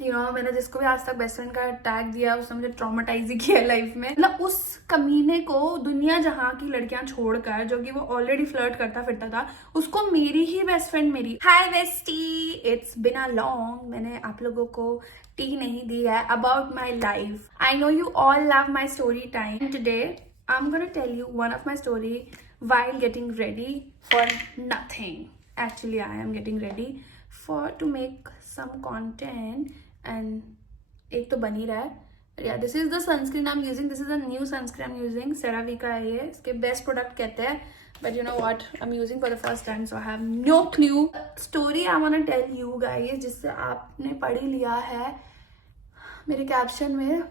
मैंने जिसको भी आज तक बेस्ट फ्रेंड का टैग दिया उसने मुझे ट्रॉमेटाइज ही किया लाइफ में। मतलब उस कमीने को दुनिया जहां की लड़कियां छोड़कर, जो कि वो ऑलरेडी फ्लर्ट करता फिरता था, उसको मेरी ही बेस्ट फ्रेंड मेरी hi bestie it's been a long, मैंने आप लोगों को टी नहीं दी है about my life. I know you all love my story time. Today I am gonna tell you one of my story while getting ready for nothing. Actually, I am getting ready to make some content and एक तो बन ही रहा है। Yeah, this is the sunscreen I'm using. This is a new sunscreen I'm using. CeraVe का है ये, इसके best product कहते हैं, but you know what, I'm using for the first time, so I have no clue. Story I wanna tell you guys, जिससे आपने पढ़ ही लिया है मेरे कैप्शन में,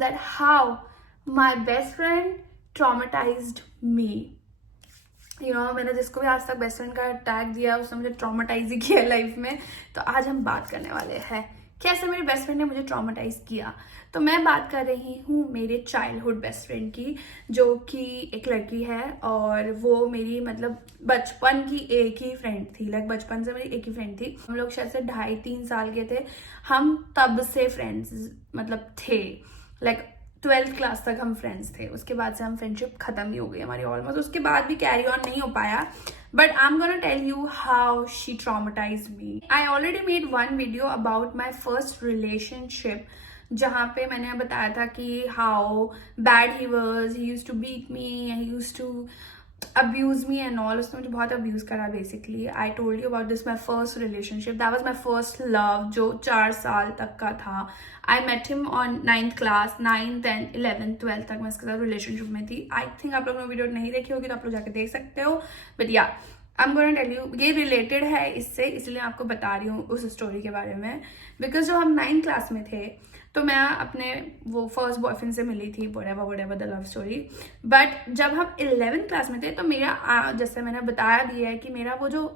that how my best friend traumatized me. मैंने जिसको भी आज तक बेस्ट फ्रेंड का टैग दिया उसने मुझे ट्रॉमेटाइज ही किया लाइफ में। तो आज हम बात करने वाले हैं कैसे मेरे बेस्ट फ्रेंड ने मुझे ट्रॉमेटाइज किया। तो मैं बात कर रही हूँ मेरे चाइल्डहुड बेस्ट फ्रेंड की, जो कि एक लड़की है और वो मेरी मतलब बचपन की एक ही फ्रेंड थी। लाइक बचपन से मेरी एक ही फ्रेंड थी। हम लोग शायद से 2.5-3 साल के थे, हम तब से फ्रेंड्स मतलब थे। लाइक 12th क्लास तक हम फ्रेंड्स थे, उसके बाद से हम फ्रेंडशिप खत्म ही हो गई हमारी ऑलमोस्ट। उसके बाद भी कैरी ऑन नहीं हो पाया, but I am gonna tell you how she traumatised me. I already made one video about my first relationship, जहाँ पे मैंने बताया था कि how bad he was, he used to beat me, he used to abuse me and all. उसने मुझे बहुत abuse करा basically. I told you about this, my first relationship. That was my first love, जो 4 साल तक का था. I met him on 9th class, 9th and 11th 12th तक मैं इसके साथ relationship में थी. I think आप लोगों ने वीडियो नहीं देखी होगी तो आप लोग जाके देख सकते हो. But yeah, I'm gonna tell you, ये related है इससे, इसलिए आपको बता रही हूँ उस स्टोरी के बारे में. Because जब हम 9th क्लास में थे तो मैं अपने वो फर्स्ट बॉयफ्रेंड से मिली थी, whatever the love story. But जब हम 11th क्लास में थे तो मेरा जैसे मैंने बताया भी है कि मेरा वो जो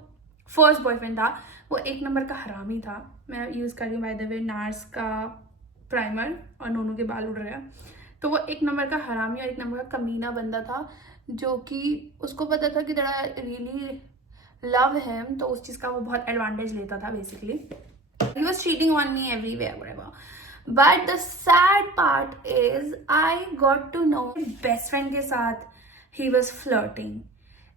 फर्स्ट बॉयफ्रेंड था वो एक नंबर का हरामी था. मैं यूज़ कर रही हूँ बाय द वे नार्स का प्राइमर और नोनू के बाल उड़ रहे हैं. तो वो एक नंबर का हरामी और एक नंबर का कमीना बंदा था, जो कि उसको पता था कि तेरा रियली लव हिम, तो उस चीज़ का वो बहुत एडवांटेज लेता था basically. He was cheating on me everywhere whatever. But the sad part is I got to know best friend के साथ he was flirting.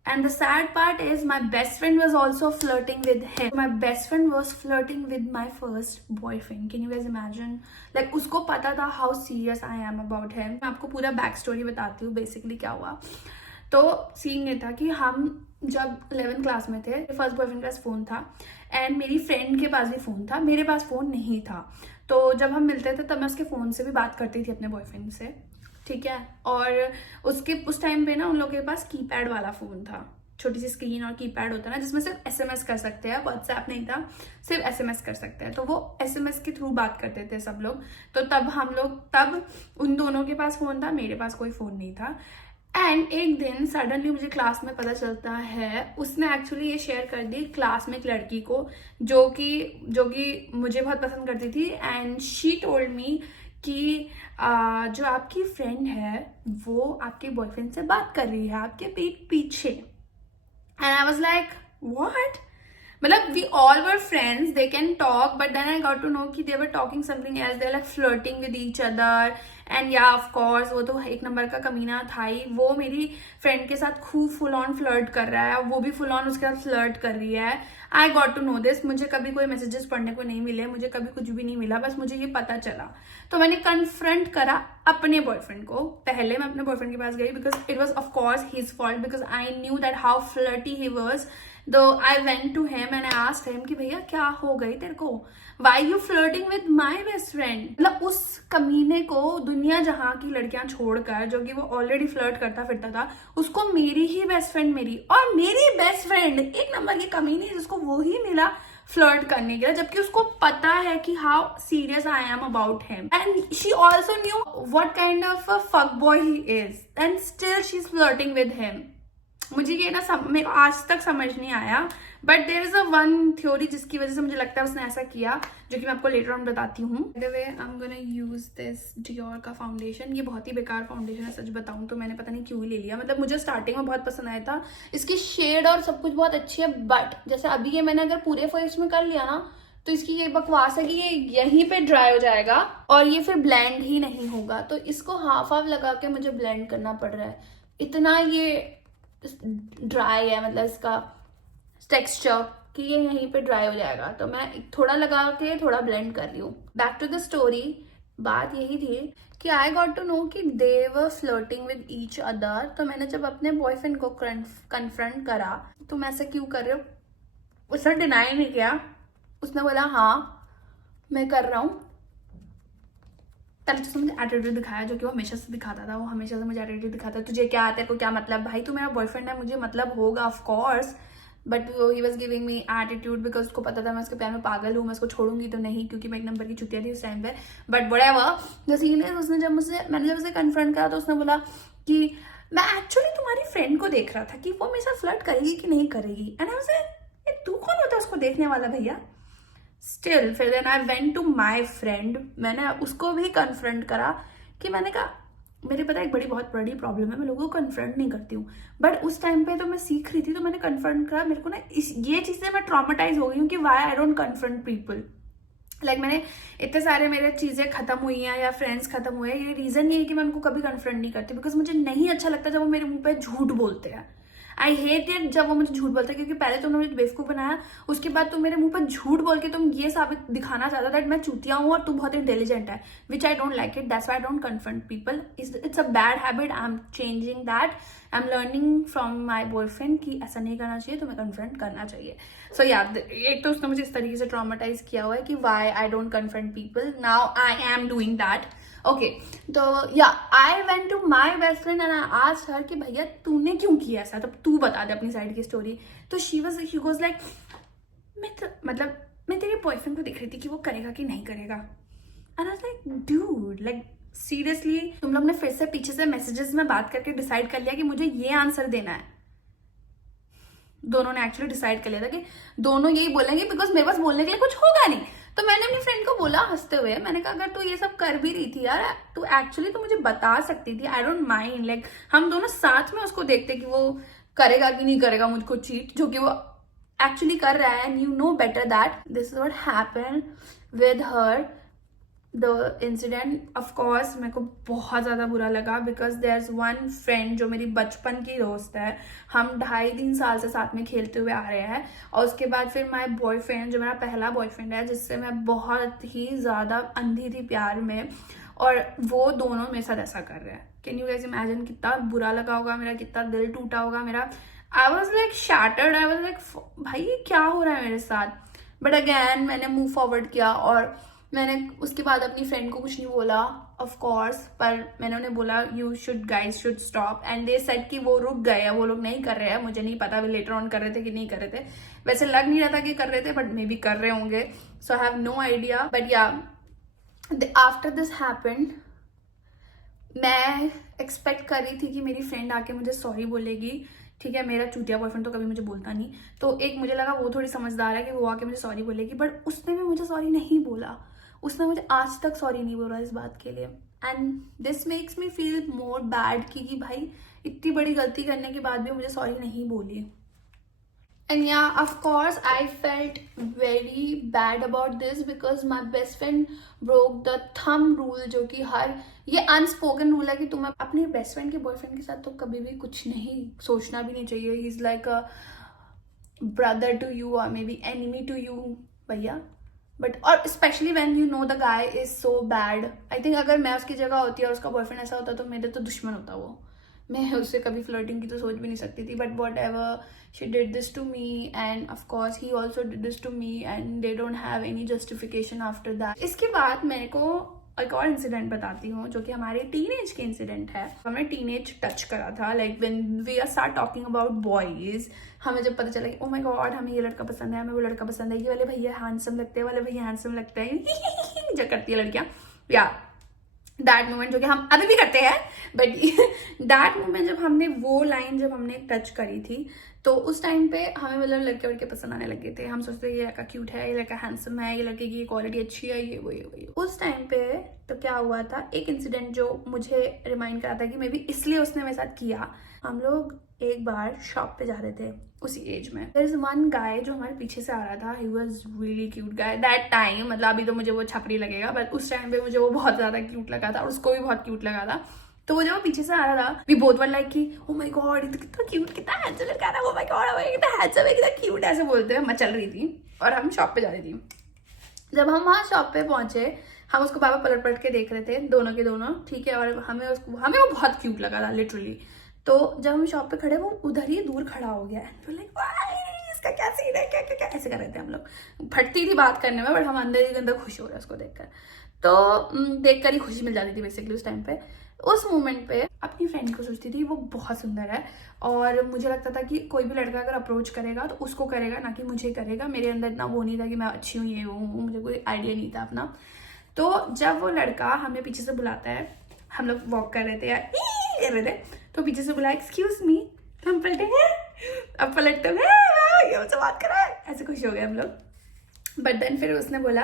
And the sad part is my best friend was also flirting with him. My best friend was flirting with my first boyfriend. Can you guys imagine? Like उसको पता था how serious I am about him. मैं आपको पूरा back story बताती हूँ basically क्या हुआ. तो सीन ये था कि हम जब 11th क्लास में थे, फर्स्ट बॉयफ्रेंड के पास फ़ोन था एंड मेरी फ्रेंड के पास भी फ़ोन था, मेरे पास फ़ोन नहीं था. तो जब हम मिलते थे तब मैं उसके फ़ोन से भी बात करती थी अपने बॉयफ्रेंड से, ठीक है. और उस टाइम पे ना उन लोगों के पास कीपैड वाला फ़ोन था, छोटी सी स्क्रीन और कीपैड होता है ना, जिसमें सिर्फ SMS कर सकते हैं, व्हाट्सएप नहीं था, सिर्फ SMS कर सकते हैं. तो वो SMS के थ्रू बात करते थे सब लोग. तो तब उन दोनों के पास फ़ोन था, मेरे पास कोई फ़ोन नहीं था. एंड एक दिन सडनली मुझे क्लास में पता चलता है उसने एक्चुअली ये शेयर कर दी क्लास में एक लड़की को, जो कि मुझे बहुत पसंद करती थी. एंड शी टोल्ड मी कि जो आपकी फ्रेंड है वो आपके बॉयफ्रेंड से बात कर रही है आपके पीठ पीछे. And I was like what. मतलब we all were friends, they can talk, but then I got to know कि they were talking something else, they're like flirting with each other. And yeah, of course, वो तो एक number का कमीना था ही. वो मेरी फ्रेंड के साथ खूब फुल ऑन फ्लर्ट कर रहा है, वो भी फुल ऑन उसके साथ फ्लर्ट कर रही है. I got to know this. मुझे कभी कोई मैसेजेस पढ़ने को नहीं मिले, मुझे कभी कुछ भी नहीं मिला, बस मुझे ये पता चला. तो मैंने कन्फ्रंट करा अपने बॉयफ्रेंड को. पहले मैं अपने बॉयफ्रेंड के पास गई because it was of course his fault, because I knew that how flirty he was. Though I went to him and I asked him कि भैया क्या हो गई तेरे को, why you flirting with my best friend. मतलब उस कमीने को दुनिया जहाँ की लड़कियां छोड़कर, जो कि वो ऑलरेडी फ्लर्ट करता फिरता था, उसको मेरी ही बेस्ट फ्रेंड और मेरी बेस्ट फ्रेंड एक नंबर की कमीनी, जिसको वो ही मिला फ्लर्ट करने के लिए, जबकि उसको पता है कि how serious I am about him. And she also knew what kind of a fuck boy he is, and still she is flirting with him. मुझे ये ना मेरे को आज तक समझ नहीं आया, but there is a one theory जिसकी वजह से मुझे लगता है उसने ऐसा किया, जो कि मैं आपको लेटर ऑन बताती हूँ. By the way I am gonna use this Dior का फाउंडेशन. ये बहुत ही बेकार फाउंडेशन है सच बताऊँ तो. मैंने पता नहीं क्यों ही ले लिया. मतलब मुझे स्टार्टिंग में बहुत पसंद आया था, इसकी शेड और सब कुछ बहुत अच्छी है, बट जैसे अभी ये मैंने अगर पूरे फेस में कर लिया ना तो इसकी ये बकवास है कि ये यहीं पे ड्राई हो जाएगा और ये फिर ब्लेंड ही नहीं होगा, तो इसको हाफ हाफ लगा के मुझे ब्लेंड करना पड़ रहा है। इतना ये ड्राई है, मतलब इसका टेक्सचर कि ये यहीं पे ड्राई हो जाएगा, तो मैं थोड़ा लगा के थोड़ा ब्लेंड कर रही हूँ। बैक टू द स्टोरी, बात यही थी कि आई गॉट टू नो कि दे वर फ्लर्टिंग विद ईच अदर। तो मैंने जब अपने बॉयफ्रेंड को कन्फ्रंट करा, तुम ऐसा क्यों कर रहे हो, उसने डिनाई नहीं किया, उसने बोला हाँ मैं कर रहा हूँ। पहले तो उसने मुझे एटीट्यूड दिखाया, जो कि वो हमेशा से दिखाता था, वो हमेशा से मुझे एटीट्यूड दिखाता है, तुझे क्या आता है, को क्या मतलब, भाई तू मेरा बॉयफ्रेंड है, मुझे मतलब होगा ऑफ कोर्स, बट वो he was giving me attitude because उसको पता था मैं उसके प्यार में पागल हूँ, मैं उसको छोड़ूंगी तो नहीं, क्योंकि मैं एक नंबर की चुतिया थी उस टाइम पे। बट बड़ा वो द सीन है, उसने जब मैंने जब उसे कन्फ्रंट करा तो उसने बोला कि मैं एक्चुअली तुम्हारी फ्रेंड को देख रहा था कि वो मेरे साथ फ्लर्ट करेगी कि नहीं करेगी, एंड आई वाज लाइक तू कौन होता है उसको देखने वाला भैया। स्टिल फिर then I went to my friend, मैंने उसको भी कन्फ्रंट करा कि मैंने कहा मेरे पता एक बहुत बड़ी प्रॉब्लम है, मैं लोगों को कन्फ्रंट नहीं करती हूँ, बट उस टाइम पे तो मैं सीख रही थी, तो मैंने कन्फ्रंट करा। मेरे को ना ये चीज़ से मैं ट्रॉमेटाइज हो गई हूँ कि why I don't confront people. Like मैंने इतने सारे मेरे चीज़ें खत्म हुई हैं या फ्रेंड्स खत्म हुए हैं, ये रीज़न ये है कि मैं उनको कभी कन्फ्रंट नहीं करती, बिकॉज मुझे नहीं अच्छा लगता जब वो मेरे मुंह पे झूठ बोलते हैं। आई हेट इट जब वो मुझे झूठ बोलते हैं, क्योंकि पहले तुमने मुझे बेवकूफ़ बनाया, उसके बाद तुम मेरे मुंह पर झूठ बोल के तुम ये साबित दिखाना चाहता दैट मैं चूतिया हूँ और तू बहुत इंटेलिजेंट है, which I don't like it, that's why I don't confront people. It's a bad habit, I am changing that, I am learning from my boyfriend कि ऐसा नहीं करना चाहिए, तुम्हें कन्फ्रंट करना चाहिए। सो या एक तो उसने मुझे इस तरीके से ट्रॉमेटाइज किया हुआ है कि why I don't confront people, now I am doing that. Okay, तो या I went to my best friend and I asked her कि भैया तूने क्यों किया ऐसा, तब तू बता दे अपनी साइड की स्टोरी। तो शी वाज लाइक मतलब मैं तेरे बॉयफ्रेंड को देख रही थी कि वो करेगा कि नहीं करेगा, and I was like dude, like seriously तुम लोग ने फिर से पीछे से मैसेजेस में बात करके डिसाइड कर लिया कि मुझे ये आंसर देना है। दोनों ने एक्चुअली डिसाइड कर लिया था कि दोनों यही बोलेंगे, बिकॉज मेरे पास बोलने के लिए कुछ होगा नहीं। तो मैंने अपनी फ्रेंड को बोला हंसते हुए, मैंने कहा अगर तू ये सब कर भी रही थी यार, तू एक्चुअली तो मुझे बता सकती थी, आई डोंट माइंड, लाइक हम दोनों साथ में उसको देखते कि वो करेगा कि नहीं करेगा मुझको चीट, जो कि वो एक्चुअली कर रहा है, and you know better that this is what happened with her. The incident of course मेरे को बहुत ज़्यादा बुरा लगा, because there is one friend जो मेरी बचपन की दोस्त है, हम 2.5-3 साल से साथ में खेलते हुए आ रहे हैं, और उसके बाद फिर माई बॉयफ्रेंड जो मेरा पहला बॉयफ्रेंड है, जिससे मैं बहुत ही ज़्यादा अंधी थी प्यार में, और वो दोनों मेरे साथ ऐसा कर रहे हैं। कैन यू गाइस इमेजिन कितना बुरा लगा होगा मेरा, कितना दिल टूटा होगा मेरा। I was like shattered, I was like भाई ये क्या हो रहा है मेरे साथ। बट अगैन मैंने मूव फॉरवर्ड किया और मैंने उसके बाद अपनी फ्रेंड को कुछ नहीं बोला ऑफ कोर्स, पर मैंने उन्हें बोला you should guys should stop, and they said कि वो रुक गए हैं, वो लोग नहीं कर रहे हैं, मुझे नहीं पता वे लेटर ऑन कर रहे थे कि नहीं कर रहे थे, वैसे लग नहीं रहा था कि कर रहे थे, बट मे बी कर रहे होंगे, so I have no idea. But yeah after this happened मैं एक्सपेक्ट कर रही थी कि मेरी फ्रेंड आके मुझे सॉरी बोलेगी, ठीक है, मेरा चूतिया बॉयफ्रेंड तो कभी मुझे बोलता नहीं, तो एक मुझे लगा वो थोड़ी समझदार है कि वो आके मुझे सॉरी बोलेगी, बट उसने भी मुझे सॉरी नहीं बोला, उसने मुझे आज तक सॉरी नहीं बोला इस बात के लिए, and this makes me feel more bad कि भाई इतनी बड़ी गलती करने के बाद भी मुझे सॉरी नहीं बोली। And yeah, of course, I felt very bad about this because my best friend broke the thumb rule, जो कि हर ये अनस्पोकन रूल है कि तुम्हें अपने बेस्ट फ्रेंड के बॉयफ्रेंड के साथ तो कभी भी कुछ नहीं सोचना भी नहीं चाहिए, he is like a brother to you और may be enemy to you भैया। बट और specially when you know the guy is so bad, I think अगर मैं उसकी जगह होती और उसका बॉयफ्रेंड ऐसा होता तो मेरे तो दुश्मन होता वो, मैं उससे कभी फ्लर्टिंग की तो सोच भी नहीं सकती थी, but whatever she did this to me and of course he also did this to me and they don't have any justification after that. इसके बाद मेरे को एक और इंसिडेंट बताती हूँ जो कि हमारे टीनेज के इंसिडेंट है। हमें टीनेज टच करा था, like when we are start talking about boys, हमें जब पता चला कि ओ माय गॉड हमें ये लड़का पसंद है, हमें वो लड़का पसंद है, ये वाले भैया हैंडसम लगते हैं, वाले भैया हैंडसम लगते हैं जो करती है लड़कियां, या दैट मोमेंट जो कि हम अभी भी करते हैं, बट दैट मोमेंट जब हमने वो लाइन जब हमने टच करी थी, तो उस टाइम पे हमें मतलब लड़के वड़के पसंद आने लगे थे, हम सोचते ये लड़का क्यूट है, ये लड़का हैंडसम है, ये लड़के की क्वालिटी अच्छी है, ये वो। उस टाइम पे तो क्या हुआ था, एक इंसिडेंट जो मुझे रिमाइंड करा था कि मे बी इसलिए उसने मेरे साथ किया। हम लोग एक बार शॉप पे जा रहे थे उसी एज में, देयर इज वन गाय जो हमारे पीछे से आ रहा था, he was really cute guy that time. मतलब अभी तो मुझे वो छपरी लगेगा, बट उस टाइम पे मुझे वो बहुत ज्यादा क्यूट लगा था और उसको भी बहुत क्यूट लगा था। तो वो जब वो पीछे से आ रहा था, वी बोथ वर लाइक कि ओ माय गॉड, ये तो कितना क्यूट, कितना हैंडसम लड़का था, ओ माय गॉड कितना हैंडसम है, कितना क्यूट, ऐसे बोलते हुए मैं चल रही थी और हम शॉप पे जा रही थी। जब हम वहाँ शॉप पे पहुंचे, हम उसको बाबा पलट पलट के देख रहे थे, दोनों के दोनों, ठीक है, और हमें वो बहुत क्यूट लगा था लिटरली। तो जब हम शॉप पे खड़े, वो उधर ही दूर खड़ा हो गया, तो लाइक इसका क्या सीन है, क्या क्या क्या ऐसे कर रहे थे हम लोग। फटती थी बात करने में, बट हम अंदर ही अंदर खुश हो रहे हैं उसको देखकर। तो देखकर ही खुशी मिल जाती थी बेसिकली उस टाइम पे। उस मोमेंट पे अपनी फ्रेंड को सोचती थी वो बहुत सुंदर है, और मुझे लगता था कि कोई भी लड़का अगर अप्रोच करेगा तो उसको करेगा, ना कि मुझे करेगा। मेरे अंदर इतना वो नहीं था कि मैं अच्छी हूँ, ये हूँ, मुझे कोई आइडिया नहीं था अपना। तो जब वो लड़का हमें पीछे से बुलाता है, हम लोग वॉक कर रहे थे यार, तो पीछे से बुलाया एक्सक्यूज मी, तो हम पलटे हैं, अब पलटते हैं, ये मुझसे बात कर रहा है, ऐसे खुश हो गए हम लोग। बट देन फिर उसने बोला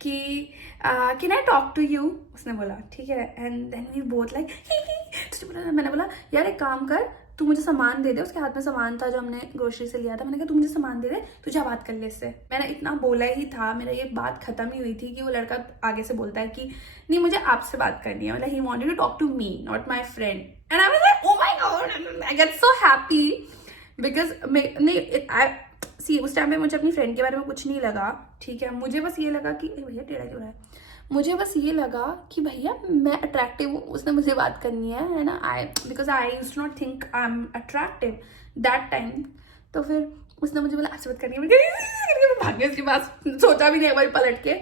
कि can I talk to you, उसने बोला ठीक है, and then we both like मैंने बोला यार एक काम कर, तू मुझे सामान दे दे। उसके हाथ में सामान था जो हमने ग्रोसरी से लिया था। मैंने कहा तू मुझे सामान दे दे, तुझे बात कर ले इससे। मैंने इतना बोला ही था, मेरा ये बात खत्म ही हुई थी कि वो लड़का आगे से बोलता है कि नहीं मुझे आपसे बात करनी है, मतलब he wanted to talk to me not my friend, and I was like oh my god, I get so happy because see उस टाइम में मुझे अपनी फ्रेंड के बारे में कुछ नहीं लगा, ठीक है। मुझे बस ये लगा कि भैया टेढ़ा क्यों रहा है, मुझे बस ये लगा कि भैया मैं अट्रैक्टिव हूँ, उसने मुझे बात करनी है ना। Because I used to not think I am attractive that time. तो फिर उसने मुझे बोला आपसे बात करनी है, मैं भाग गई उसके पास, सोचा भी नहीं एक बार पलट के।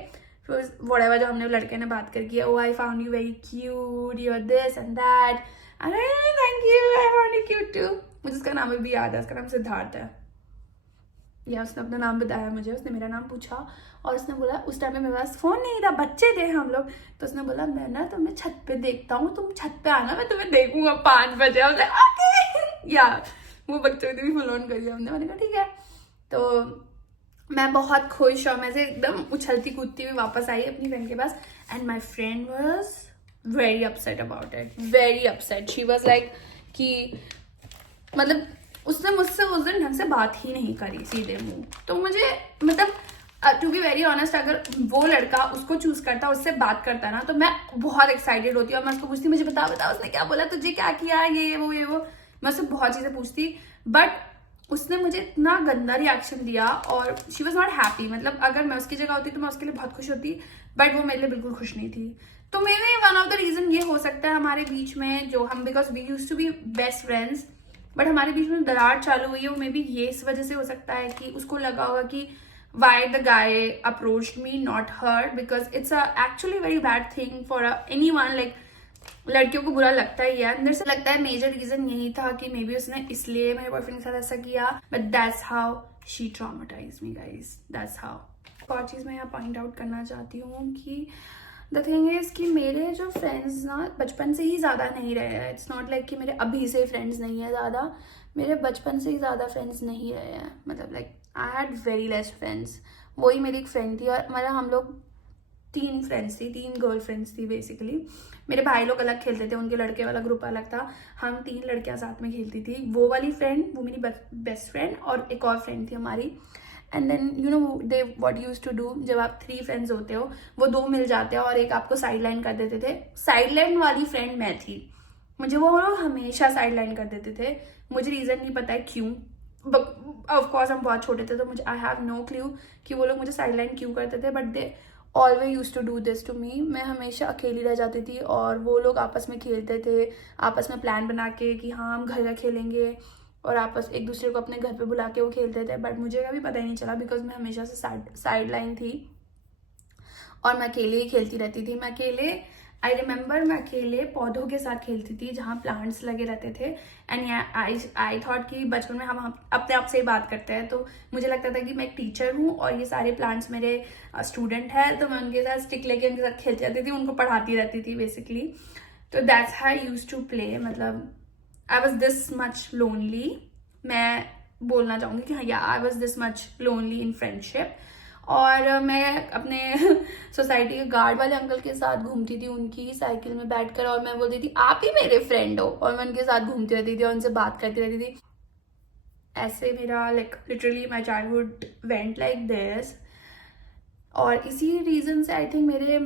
फिर व्हाटएवर जो हमने लड़के ने बात कर किया, oh I found you very cute, you are this and that, अरे thank you, I found you cute too. मुझे उसका नाम भी याद है, उसका नाम सिद्धार्थ है। या उसने अपना नाम बताया मुझे, उसने मेरा नाम पूछा और उसने बोला, उस टाइम में मेरे पास फ़ोन नहीं था, बच्चे थे हम लोग, तो उसने बोला मैं ना तुम्हें छत पे देखता हूँ, तुम छत पे आना, मैं तुम्हें देखूंगा 5 बजे। ओके या वो बच्चों ने भी फुल ऑन कर दिया हमने। मैंने कहा ठीक है। तो मैं बहुत खुश और मैं से एकदम उछलती कूदती हुई वापस आई अपनी फ्रेंड के पास, and my friend was very upset about it, very upset. She was like कि मतलब उसने मुझसे उस दिन ढंग से बात ही नहीं करी सीधे मुंह। तो मुझे मतलब टू बी वेरी ऑनेस्ट, अगर वो लड़का उसको चूज करता, उससे बात करता ना, तो मैं बहुत एक्साइटेड होती और मैं उसको पूछती मुझे बता उसने क्या बोला, तुझे क्या किया, ये वो मैं उससे बहुत चीजें पूछती। बट उसने मुझे इतना गंदा रिएक्शन दिया और शी वॉज नॉट हैप्पी। मतलब अगर मैं उसकी जगह होती तो मैं उसके लिए बहुत खुश होती, बट वो मेरे लिए बिल्कुल खुश नहीं थी। तो maybe one of the reason ये हो सकता है हमारे बीच में जो हम, because we used to be best friends, but हमारे बीच में दरार चालू हुई है, वो मे बी ये इस वजह से हो सकता है कि उसको लगा होगा कि why the guy approached me not her, because it's actually very bad thing for anyone. Like लड़कियों को बुरा लगता ही है, अंदर से लगता है। मेजर रीजन यही था कि मे बी उसने इसलिए मेरे बॉयफ्रेंड के साथ ऐसा किया, but that's how she traumatised me guys, that's how. एक और चीज मैं यहाँ पॉइंट आउट करना चाहती हूँ कि द थिंग इज कि मेरे जो फ्रेंड्स ना बचपन से ही ज़्यादा नहीं रहे हैं। इट्स नॉट लाइक कि मेरे अभी से फ्रेंड्स नहीं है ज़्यादा, मेरे बचपन से ही ज़्यादा फ्रेंड्स नहीं रहे हैं। मतलब like I had very less friends. वही मेरी एक फ्रेंड थी और मतलब हम लोग 3 फ्रेंड्स थी, 3 गर्ल फ्रेंड्स थी बेसिकली। मेरे भाई लोग अलग खेलते थे, उनके लड़के वाला ग्रुप अलग था, हम 3 लड़कियां साथ में खेलती थी। वो वाली फ्रेंड वो मेरी बेस्ट फ्रेंड, और एक और फ्रेंड थी हमारी। And then you know they what used to do, जब आप 3 फ्रेंड्स होते हो, वो 2 मिल जाते हैं और एक आपको साइड लाइन कर देते थे। साइड लाइन वाली फ्रेंड मैं थी, मुझे वो लोग हमेशा साइड लाइन कर देते थे। मुझे रीजन नहीं पता है क्यों, ऑफकोर्स हम बहुत छोटे थे तो मुझे आई हैव नो क्लू कि वो लोग मुझे साइड लाइन क्यों करते थे, but they always use to do this to me. मैं हमेशा अकेली रह जाती थी और वो लोग आपस में खेलते थे, आपस में प्लान बना के कि हाँ हम घर का खेलेंगे, और आपस एक दूसरे को अपने घर पे बुला के वो खेलते थे। बट मुझे कभी पता ही नहीं चला, बिकॉज मैं हमेशा से साइड लाइन थी और मैं अकेले ही खेलती रहती थी। मैं अकेले, आई रिमेंबर मैं अकेले पौधों के साथ खेलती थी जहाँ प्लांट्स लगे रहते थे। एंड आई थॉट कि बचपन में हम अपने आप से ही बात करते हैं, तो मुझे लगता था कि मैं एक टीचर हूँ और ये सारे प्लांट्स मेरे स्टूडेंट हैं, तो मैं उनके साथ स्टिक लेके उनके साथ खेलती रहती थी, उनको पढ़ाती रहती थी बेसिकली। तो that's how I used to play. मतलब I was this much lonely. मैं बोलना चाहूँगी कि हाँ yeah I was this much lonely in friendship. और मैं अपने सोसाइटी के गार्ड वाले अंकल के साथ घूमती थी उनकी साइकिल में बैठकर, और मैं बोलती थी आप ही मेरे फ्रेंड हो, और मैं उनके साथ घूमती रहती थी और उनसे बात करती रहती थी। ऐसे मेरा like literally my childhood went like this. और इसी रीज़न से आई थिंक मेरे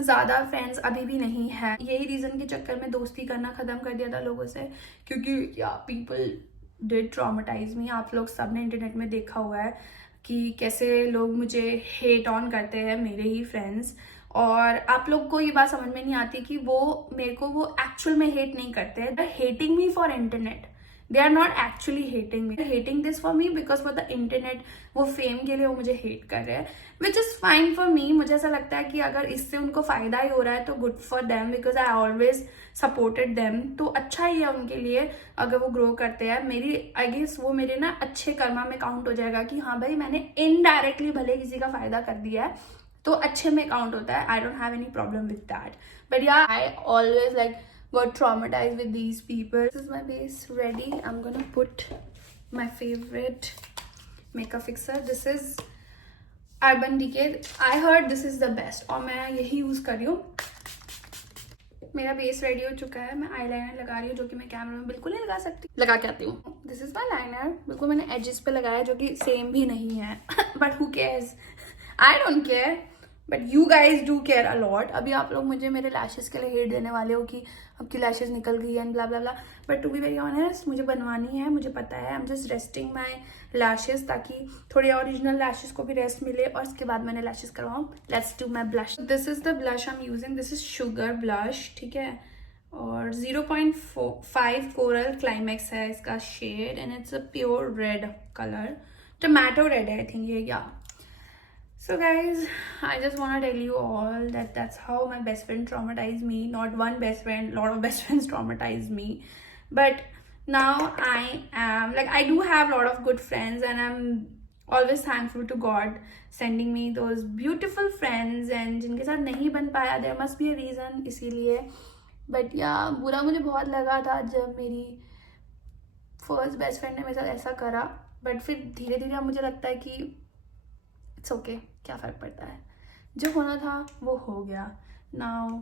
ज़्यादा फ्रेंड्स अभी भी नहीं है। यही रीज़न के चक्कर में दोस्ती करना ख़त्म कर दिया था लोगों से, क्योंकि या पीपल डिड ट्रॉमेटाइज मी। आप लोग सब ने इंटरनेट में देखा हुआ है कि कैसे लोग मुझे हेट ऑन करते हैं, मेरे ही फ्रेंड्स। और आप लोग को ये बात समझ में नहीं आती कि वो मेरे को वो एक्चुअल में हेट नहीं करते हैं। They are hating me for internet, they are not actually hating me, hating this for me because for the internet. वो फेम के लिए वो मुझे हेट कर रहे हैं, which is fine for me. मुझे ऐसा लगता है कि अगर इससे उनको फायदा ही हो रहा है तो good for them, because I always supported them. तो अच्छा ही है उनके लिए अगर वो ग्रो करते हैं। मेरी आई गेस वो मेरे ना अच्छे कर्मा में काउंट हो जाएगा कि हाँ भाई मैंने इनडायरेक्टली भले किसी का फायदा कर दिया है तो अच्छे में काउंट होता है। I don't have any problem with that, but yeah I always like got traumatized with these people. This is my base ready. I'm gonna put my favorite makeup fixer. This is Urban Decay. I heard this is the best और मैं यही use कर रही हूँ। मेरा base ready हो चुका है। मैं आईलाइनर लगा रही हूँ जो कि मैं कैमरा में बिल्कुल नहीं लगा सकती, लगा के आती हूँ। This is my liner. बिल्कुल मैंने एजेस पे लगाया जो कि सेम भी नहीं है but who cares, I don't care, but you guys do care a lot. अभी आप लोग मुझे मेरे लैशेस के लिए हेट देने वाले हो कि आपकी लैशेस निकल गई and blah blah blah, but to be very honest मुझे बनवानी है, मुझे पता है। I am just resting my lashes ताकि थोड़े ओरिजिनल लैशेस को भी रेस्ट मिले और उसके बाद मैंने लैशेस करवाऊँ। Let's do my blush. This is the blush I am using. This is Sugar blush, ठीक है, और 0.5 कोरल क्लाइमैक्स है इसका shade and it's a pure red colour, tomato red है आई थिंक ये। या so guys, I just want to tell you all that that's how my best friend traumatized me. Not one best friend, lot of best friends traumatized me, but now I am like, I do have a lot of good friends and I'm always thankful to God sending me those beautiful friends, and जिनके साथ नहीं बन पाया there must be a reason, इसीलिए। but yeah, बुरा मुझे बहुत लगा था जब मेरी फर्स्ट बेस्ट फ्रेंड ने मेरे साथ ऐसा करा, बट फिर धीरे धीरे मुझे लगता है कि इट्स ओके, क्या फ़र्क पड़ता है, जो होना था वो हो गया। Now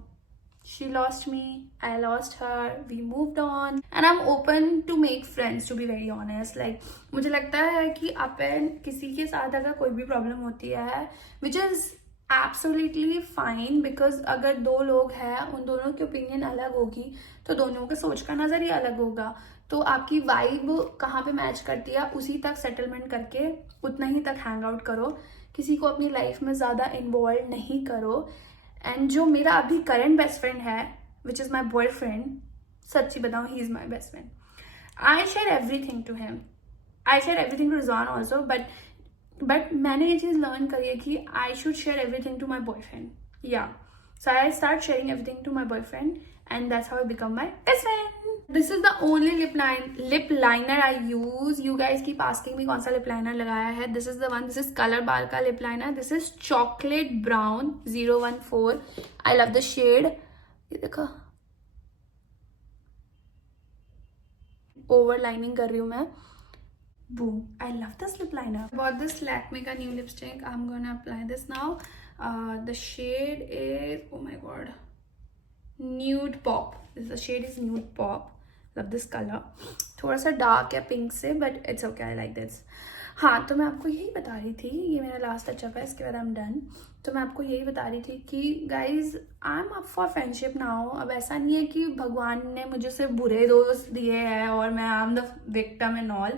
she lost me, I lost her, we moved on and I am open to make friends, to be very honest. Like मुझे लगता है कि अपन किसी के साथ अगर कोई भी प्रॉब्लम होती है which is absolutely fine, because अगर दो लोग हैं उन दोनों की ओपिनियन अलग होगी तो दोनों के सोच का नज़रिया अलग होगा, तो आपकी वाइब कहाँ पे मैच करती है उसी तक सेटलमेंट करके उतना ही तक हैंग आउट करो। किसी को अपनी लाइफ में ज़्यादा इन्वॉल्व नहीं करो। एंड जो मेरा अभी करंट बेस्ट फ्रेंड है विच इज़ माई बॉयफ्रेंड, सच्ची बताऊँ he is my best friend. I share everything to him, I share everything to Rizwan also, but मैंने ये चीज़ लर्न करी है कि I should share everything to my boyfriend. Yeah so I start sharing everything to my boyfriend and that's how I become my best friend. This is the only lip liner I use. You guys keep asking me कौन सा lip liner लगाया है. This is the one. This is Color Bar का lip liner. This is chocolate brown 014. I love the shade. ये देखो, over lining कर रही हूँ मैं. Boom. I love this lip liner. I bought this Lakme का new lipstick. I'm gonna apply this now. The shade is, oh my god, Nude Pop. The shade is Nude Pop. Love this color. थोड़ा सा dark है pink से, but it's okay, I like this. हाँ, तो मैं आपको यही बता रही थी, ये मेरा लास्ट टचअप है, इसके बाद आई एम डन. तो मैं आपको यही बता रही थी कि guys I am up for friendship now. अब ऐसा नहीं है कि भगवान ने मुझे सिर्फ बुरे दोस्त दिए हैं और मैं I am the victim and all,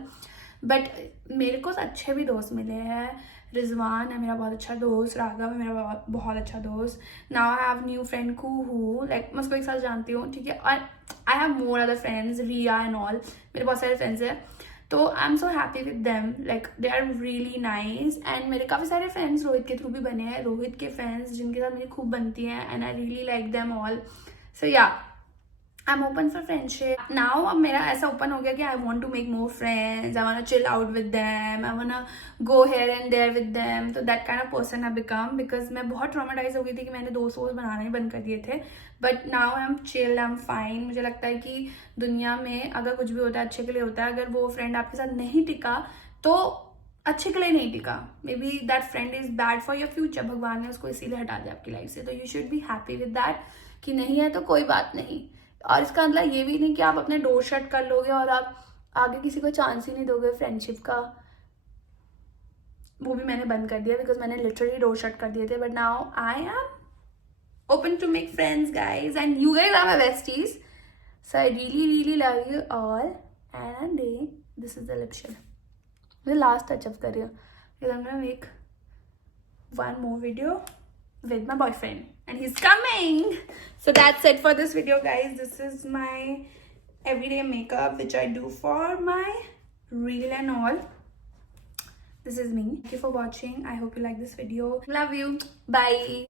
but मेरे को अच्छे भी दोस्त मिले हैं. रिजवान है मेरा बहुत अच्छा दोस्त, राघव है मेरा बहुत अच्छा दोस्त. Now I have new friend Kuhu, like मैं उसको एक साथ जानती हूँ, ठीक है. और I have more other friends, Riya and all, मेरे बहुत सारे फ्रेंड्स हैं. तो I am so happy with them, like they are really nice. And मेरे काफ़ी सारे फ्रेंड्स रोहित के थ्रू भी बने हैं, रोहित के फ्रेंड्स जिनके साथ मेरी खूब बनती हैं, and I really like them all. So yeah, I'm open for friendship. Now अब मेरा ऐसा open हो गया कि I want to make more friends. I want to chill out with them. I want to go here and there with them. So that kind of person I've become because मैं बहुत traumatized हो गई थी कि मैंने दोस्त बनाने ही बंद कर दिए थे. But now I'm chill, I'm fine. मुझे लगता है कि दुनिया में अगर कुछ भी होता है अच्छे के लिए होता है. अगर वो friend आपके साथ नहीं टिका तो अच्छे के लिए नहीं टिका. May be that friend is bad for your future. भगवान ने उसको इसीलिए हटा दिया आपकी लाइफ से. तो you should be happy with that कि नहीं है तो कोई बात नहीं. और इसका मतलब ये भी नहीं कि आप अपने डोर शट कर लोगे और आप आगे किसी को चांस ही नहीं दोगे फ्रेंडशिप का. वो भी मैंने बंद कर दिया बिकॉज मैंने लिटरली डोर शट कर दिए थे. But now I M open to make friends, guys, and you guys are my besties, so I really love you all. And this is the lip shade. The last touch up कर रही हूँ because I'm gonna make one more video with my boyfriend and he's coming. So that's it for this video, guys. This is my everyday makeup which I do for my reel and all. This is me. Thank you for watching. I hope you like this video. Love you. Bye.